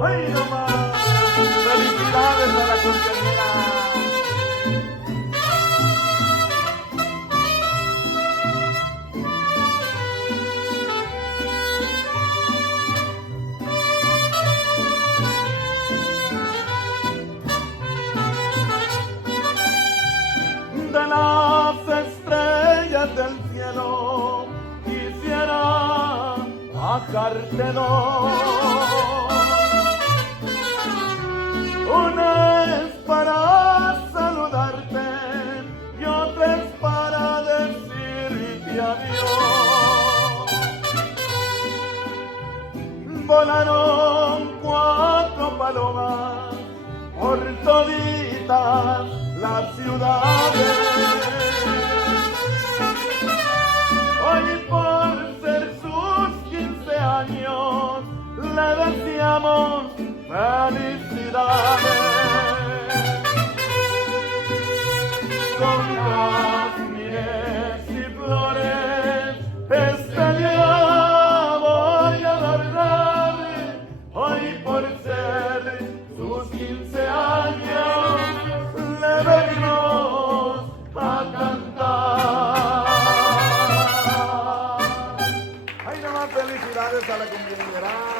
¡Ay, no más! ¡Felicidades a la compañera! De las estrellas del cielo quisiera bajarte dos. Una es para saludarte y otra es para decirte adiós. Volaron 4 palomas por toditas las ciudades. Hoy por ser sus 15 años le deseamos felicidades. Con jazmines y flores este día voy a adornarle. Hoy por ser sus 15 años le venimos a cantar. Ay, nada más felicidades a la compañera.